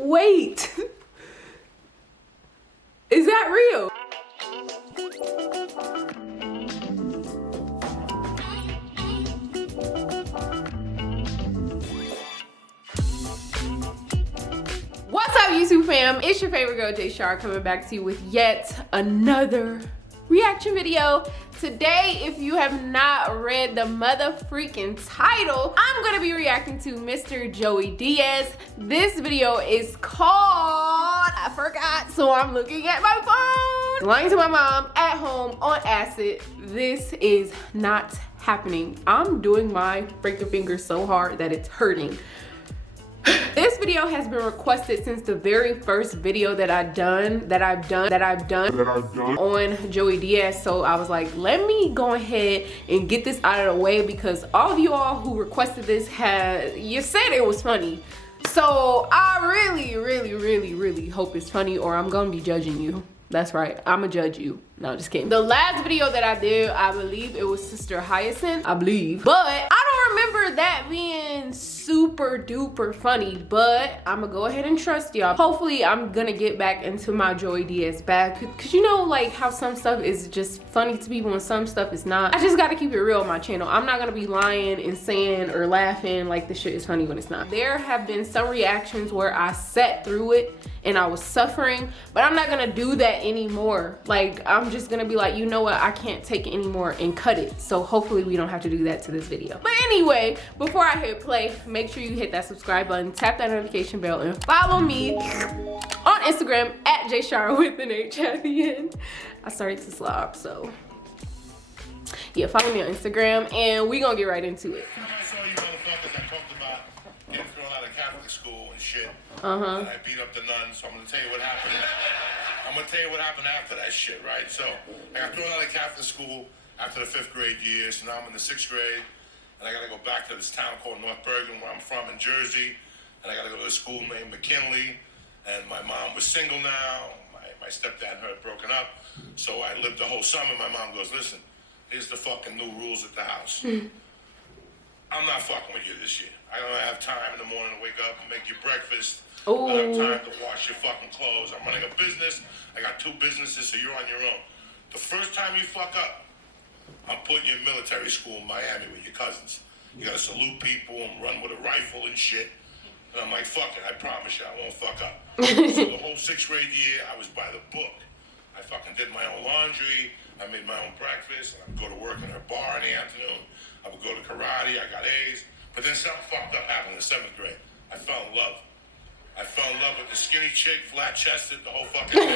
Wait. Is that real? What's up, YouTube fam? It's your favorite girl, Jay Baes, coming back to you with yet another reaction video. Today, if you have not read the mother freaking title, I'm gonna be reacting to Mr. Joey Diaz. This video is called, I forgot, so I'm looking at my phone. Lying to my mom at home on acid. This is not happening. I'm doing my break your finger so hard that it's hurting. This video has been requested since the very first video that I've done on Joey Diaz. So I was like, let me go ahead and get this out of the way because all of you all who requested this you said it was funny. So I really hope it's funny or I'm gonna be judging you. That's right, I'ma judge you. No, just kidding. The last video that I did, I believe it was Sister Hyacinth, I believe. But I don't remember that being super duper funny, but I'ma go ahead and trust y'all. Hopefully I'm gonna get back into my Joey Diaz bag. Cause you know like how some stuff is just funny to people and some stuff is not. I just gotta keep it real on my channel. I'm not gonna be lying and saying or laughing like this shit is funny when it's not. There have been some reactions where I sat through it and I was suffering, but I'm not gonna do that anymore. Like, I'm just gonna be like, you know what, I can't take it anymore and cut it. So hopefully we don't have to do that to this video. But anyway, before I hit play, make sure you hit that subscribe button, tap that notification bell, and follow me on Instagram at JayShara with an H at the end. I started to slob, so yeah, follow me on Instagram and we gonna get right into it. School and shit. And I beat up the nuns, so I'm gonna tell you what happened. I'm gonna tell you what happened after that shit, right? So I got thrown out of Catholic school after the 5th grade year, so now I'm in the 6th grade, and I gotta go back to this town called North Bergen, where I'm from in Jersey, and I gotta go to a school named McKinley, and my mom was single now, my stepdad and her had broken up, so I lived the whole summer. My mom goes, listen, here's the fucking new rules at the house. I'm not fucking with you this year. I don't have time in the morning to wake up and make you breakfast. I don't have time to wash your fucking clothes. I'm running a business. I got 2 businesses, so you're on your own. The first time you fuck up, I'm putting you in military school in Miami with your cousins. You gotta salute people and run with a rifle and shit. And I'm like, fuck it, I promise you I won't fuck up. So the whole 6th grade year, I was by the book. I fucking did my own laundry. I made my own breakfast. And I would go to work in her bar in the afternoon. I would go to karate. I got A's. But then something fucked up happened in the 7th grade. I fell in love. I fell in love with the skinny chick, flat-chested, the whole fucking thing.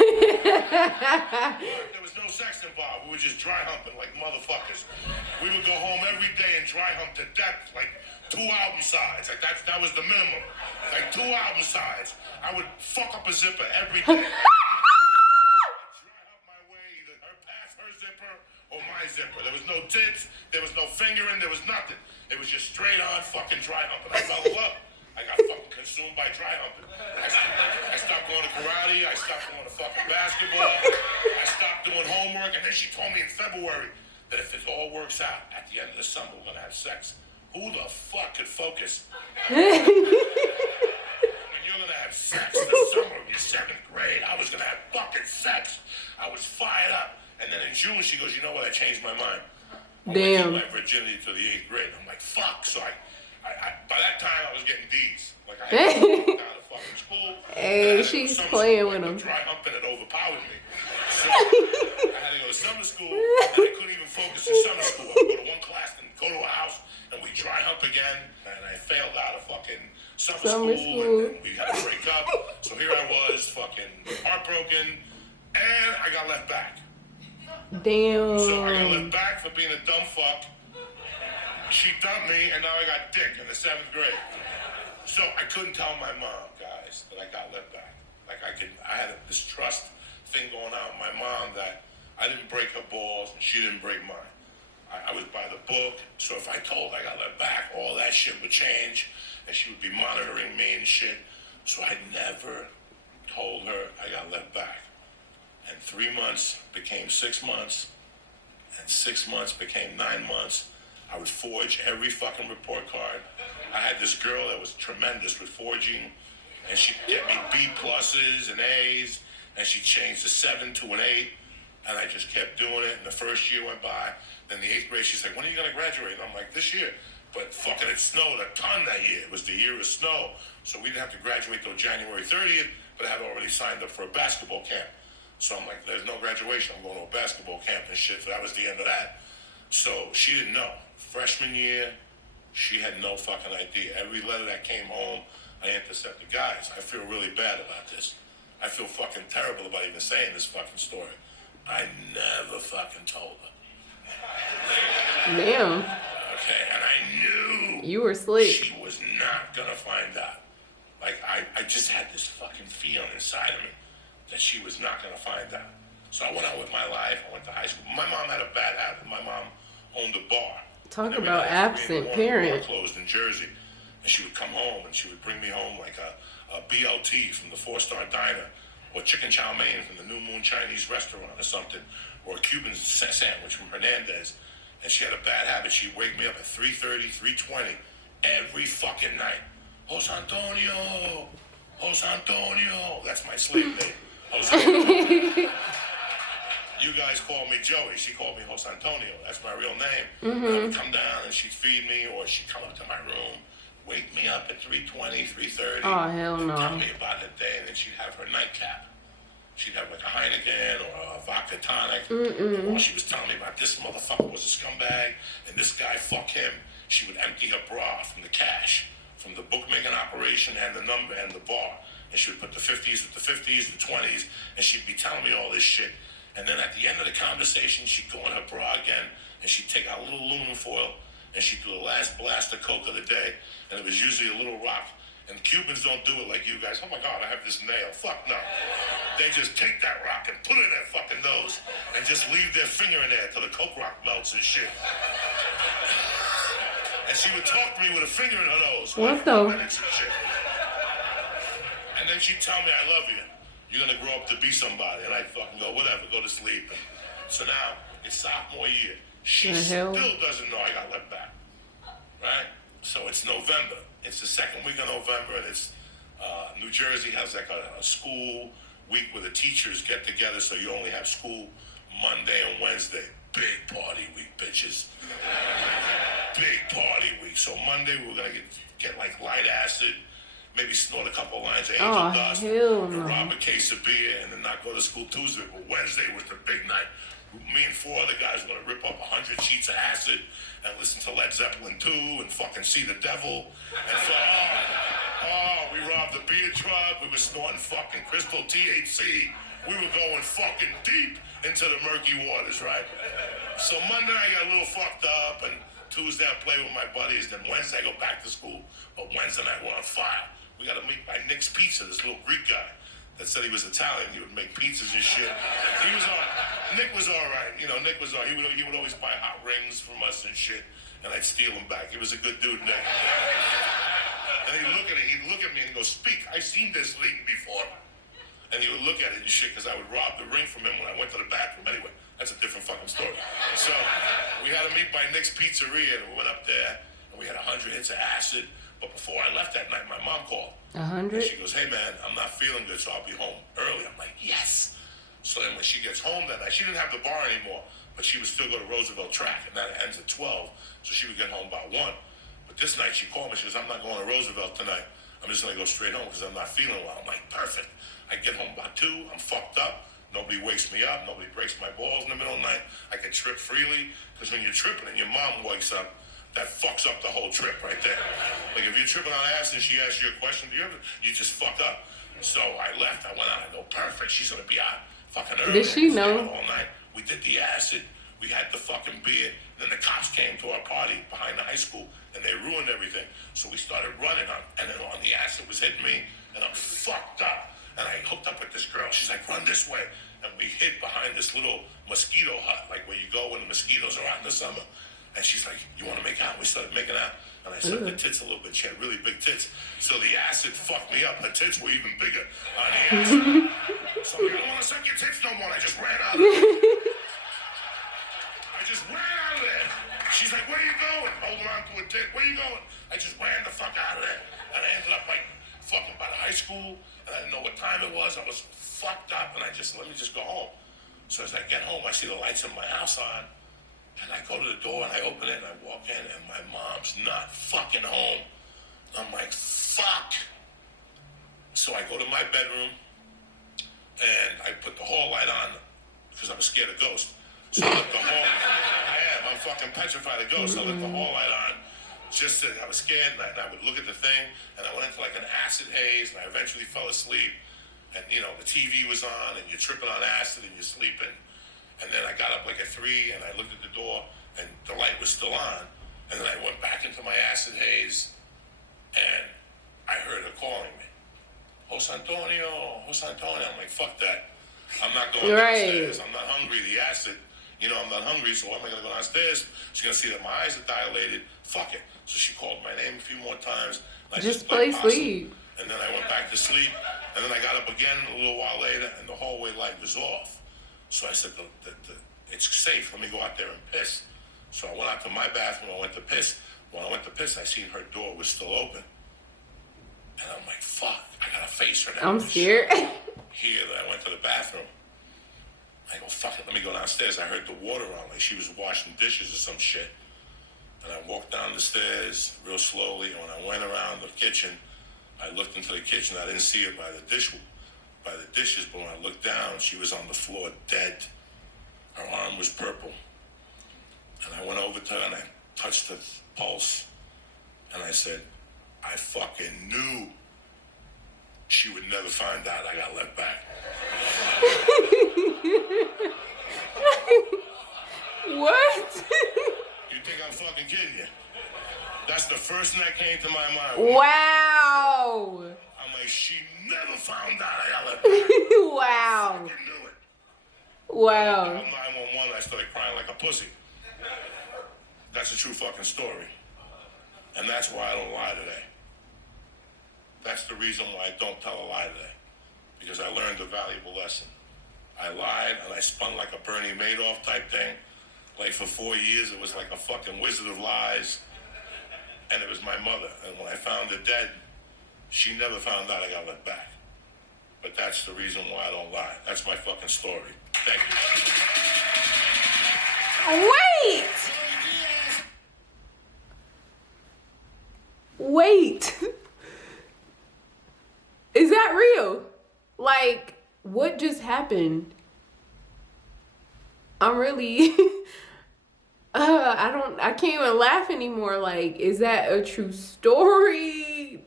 There was no sex involved. We were just dry humping like motherfuckers. We would go home every day and dry hump to death, like 2 album sides. Like that was the minimum. Like 2 album sides. I would fuck up a zipper every day. Dry hump my way, either her past her zipper or my zipper. There was no tits, there was no fingering, there was nothing. It was just straight on fucking dry humping. I fell in love. I got fucking consumed by dry humping. I stopped going to karate. I stopped going to fucking basketball. I stopped doing homework. And then she told me in February that if it all works out, at the end of the summer, we're going to have sex. Who the fuck could focus? When you're going to have sex in the summer of your 7th grade, I was going to have fucking sex. I was fired up. And then in June, she goes, you know what? I changed my mind. Damn. My virginity to the 8th grade. I'm like, fuck. So I by that time I was getting D's. Like I had to go down to fucking school. Hey, she's playing with him. Dry humping it overpowered me. So I had to go to summer school, and I couldn't even focus in summer school. I would go to one class and go to a house, and we dry hump again. And I failed out of fucking summer school, and we had to break up. So here I was, fucking heartbroken, and I got left back. Damn. So I got left back for being a dumb fuck. She dumped me, and now I got dick in the 7th grade. So I couldn't tell my mom, guys, that I got left back. Like I had this trust thing going on with my mom that I didn't break her balls and she didn't break mine. I was by the book, so if I told I got left back, all that shit would change, and she would be monitoring me and shit. So I never told her I got left back. And 3 months became 6 months, and 6 months became 9 months. I would forge every fucking report card. I had this girl that was tremendous with forging and she'd get me B pluses and A's, and she changed the 7 to an 8, and I just kept doing it. And the first year went by. Then the 8th grade, she's like, "When are you gonna graduate?" And I'm like, "This year." But fucking it snowed a ton that year. It was the year of snow, so we didn't have to graduate till January 30th. But I had already signed up for a basketball camp. So I'm like, "There's no graduation. I'm going to a basketball camp and shit." So that was the end of that. So she didn't know. Freshman year, she had no fucking idea. Every letter that came home, I intercepted. Guys, I feel really bad about this. I feel fucking terrible about even saying this fucking story. I never fucking told her. Damn. Okay, and I knew You were slick. she was not gonna find out. Like, I just had this fucking feeling inside of me that she was not gonna find out. So I went on with my life. I went to high school. My mom had a bad habit. My mom owned a bar. Talk about absent parent. The bar closed in Jersey, and she would come home and she would bring me home like a BLT from the 4-star diner, or chicken chow mein from the New Moon Chinese restaurant or something, or a Cuban sandwich from Hernandez. And she had a bad habit. She'd wake me up at 3:30, 3:20 every fucking night. Jose Antonio, Jose Antonio. That's my slave name. Jose Antonio. You guys call me Joey. She called me Jose Antonio. That's my real name. And I would come down and she'd feed me, or she'd come up to my room, wake me up at 3:20, 3:30. Oh, hell no. Tell me about the day, and then she'd have her nightcap. She'd have like a Heineken or a vodka tonic. And while she was telling me about this motherfucker was a scumbag, and this guy, fuck him, she would empty her bra from the cash, from the bookmaking operation and the number and the bar. And she would put the 50s with the 50s, the 20s, and she'd be telling me all this shit. And then at the end of the conversation, she'd go in her bra again, and she'd take out a little aluminum foil, and she'd do the last blast of coke of the day, and it was usually a little rock. And Cubans don't do it like you guys. "Oh my God, I have this nail." Fuck no. They just take that rock and put it in their fucking nose and just leave their finger in there till the coke rock melts and shit. And she would talk to me with a finger in her nose. What the? And shit. And then she'd tell me, "I love you. You're gonna grow up to be somebody." And I'd fucking go, "Whatever, go to sleep." And so now it's sophomore year. She still doesn't know I got let back. Right? So it's November. It's the second week of November, and it's New Jersey has like a school week where the teachers get together, so you only have school Monday and Wednesday. Big party week, bitches. Big party week. So Monday we're gonna get like light acid, maybe snort a couple lines of angel dust, and rob a case of beer, and then not go to school Tuesday. But Wednesday was the big night. Me and 4 other guys were gonna rip up 100 sheets of acid and listen to Led Zeppelin 2 and fucking see the devil. And so, we robbed the beer truck. We were snorting fucking crystal THC. We were going fucking deep into the murky waters, right? So Monday I got a little fucked up, and Tuesday I play with my buddies. Then Wednesday I go back to school, but Wednesday night we're on fire. We got to meet by Nick's Pizza, this little Greek guy that said he was Italian. He would make pizzas and shit. Nick was all right. You know, Nick was all right. He would always buy hot rings from us and shit, and I'd steal them back. He was a good dude, Nick. And he'd look at me and go, "Speak, I've seen this lady before." And he would look at it and shit, because I would rob the ring from him when I went to the bathroom. Anyway, that's a different fucking story. So we had to meet by Nick's Pizzeria, and we went up there, and we had 100 hits of acid. But before I left that night, my mom called. 100? And she goes, "Hey man, I'm not feeling good, so I'll be home early." I'm like, yes. So then when she gets home that night, she didn't have the bar anymore, but she would still go to Roosevelt Track, and that ends at 12, so she would get home by 1. But this night she called me, she goes, "I'm not going to Roosevelt tonight. I'm just gonna go straight home because I'm not feeling well." I'm like, perfect. I get home by 2, I'm fucked up. Nobody wakes me up, nobody breaks my balls in the middle of the night. I can trip freely, because when you're tripping and your mom wakes up, that fucks up the whole trip right there. Like if you're tripping on acid and she asks you a question, you just fuck up. So I left, I went out, I go, perfect, she's gonna be out fucking early. Did she know? All night. We did the acid, we had the fucking beer, then the cops came to our party behind the high school and they ruined everything. So we started running and then on the acid was hitting me and I'm fucked up. And I hooked up with this girl, she's like, "Run this way." And we hid behind this little mosquito hut, like where you go when the mosquitoes are out in the summer. And she's like, "You want to make out?" We started making out. And I sucked her tits a little bit. She had really big tits. So the acid fucked me up. Her tits were even bigger on the acid. So I don't want to suck your tits no more. I just ran out of there. I just ran out of there. She's like, "Where you going?" Holding on to her tit. "Where you going?" I just ran the fuck out of there. And I ended up like fucking by the high school, and I didn't know what time it was. I was fucked up, and let me just go home. So as I get home, I see the lights of my house on, and I go to the door, and I open it, and I walk in, and my mom's not fucking home. I'm like, fuck. So I go to my bedroom, and I put the hall light on, because I was scared of ghosts. So I left the hall, I'm fucking petrified of ghosts. I left the hall light on, just that I was scared, and I would look at the thing, and I went into like an acid haze, and I eventually fell asleep. And you know, the TV was on, and you're tripping on acid, and you're sleeping. And then I got up like at 3, and I looked at the door, and the light was still on. And then I went back into my acid haze, and I heard her calling me. Jose Antonio, Jose Antonio. I'm like, fuck that. I'm not going downstairs. I'm not hungry. The acid, you know, I'm not hungry, so why am I going to go downstairs? She's going to see that my eyes are dilated. Fuck it. So she called my name a few more times. I just play sleep. And then I went back to sleep. And then I got up again a little while later, and the hallway light was off. So I said, it's safe. Let me go out there and piss. So I went out to my bathroom. I went to piss. When I went to piss, I seen her door was still open. And I'm like, fuck, I got to face her now. I'm scared. Here, I went to the bathroom. I go, fuck it, let me go downstairs. I heard the water on, like she was washing dishes or some shit. And I walked down the stairs real slowly. And when I went around the kitchen, I looked into the kitchen. I didn't see her by the dishes, but when I looked down, she was on the floor dead. Her arm was purple. And I went over to her and I touched her pulse. And I said, I fucking knew she would never find out I got left back. What? You think I'm fucking kidding you? That's the first thing that came to my mind. Wow. I'm like, she never found out I got left back. Wow. I fucking knew it. Wow. On 911, I started crying like a pussy. That's a true fucking story. And that's why I don't lie today. That's the reason why I don't tell a lie today. Because I learned a valuable lesson. I lied and I spun like a Bernie Madoff type thing. Like for 4 years, it was like a fucking wizard of lies. And it was my mother. And when I found her dead, she never found out I got left back. But that's the reason why I don't lie. That's my fucking story. Thank you. Wait. Is that real? Like, what just happened? I'm really, I can't even laugh anymore. Like, is that a true story?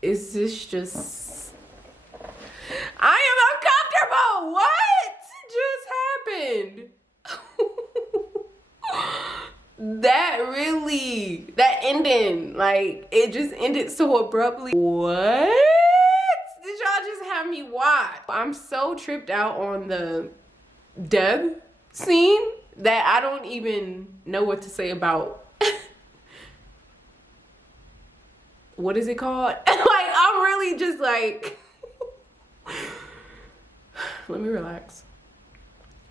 Is this just, I am uncomfortable. What just happened? That ending, like, it just ended so abruptly. What did y'all just have me watch? I'm so tripped out on the Deb scene that I don't even know what to say about what is it called? Like, I'm really just like let me relax.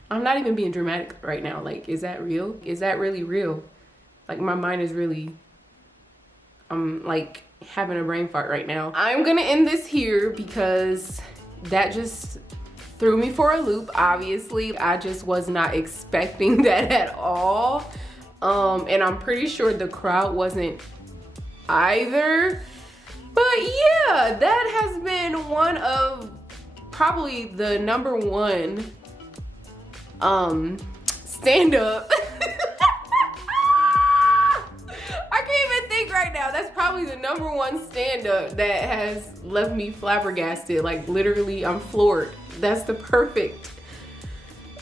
I'm not even being dramatic right now. Like, is that real? Is that really real? Like, my mind is really, I'm like having a brain fart right now. I'm gonna end this here because that just threw me for a loop. Obviously, I just was not expecting that at all. And I'm pretty sure the crowd wasn't either. But yeah, that has been one of probably the #1 stand-up. I can't even think right now. That's probably the #1 stand-up that has left me flabbergasted. Like, literally, I'm floored. That's the perfect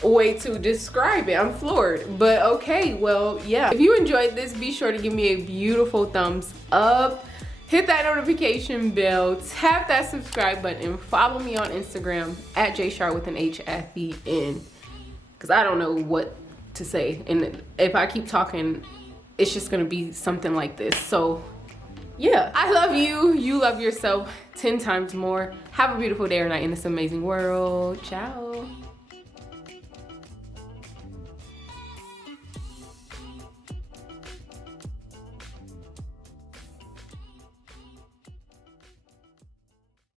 way to describe it. I'm floored. But okay, well, yeah. If you enjoyed this, be sure to give me a beautiful thumbs up. Hit that notification bell, tap that subscribe button, and follow me on Instagram at JSharp with an H at the end. Because I don't know what to say. And if I keep talking, it's just gonna be something like this. So yeah, I love you. You love yourself 10 times more. Have a beautiful day or night in this amazing world. Ciao.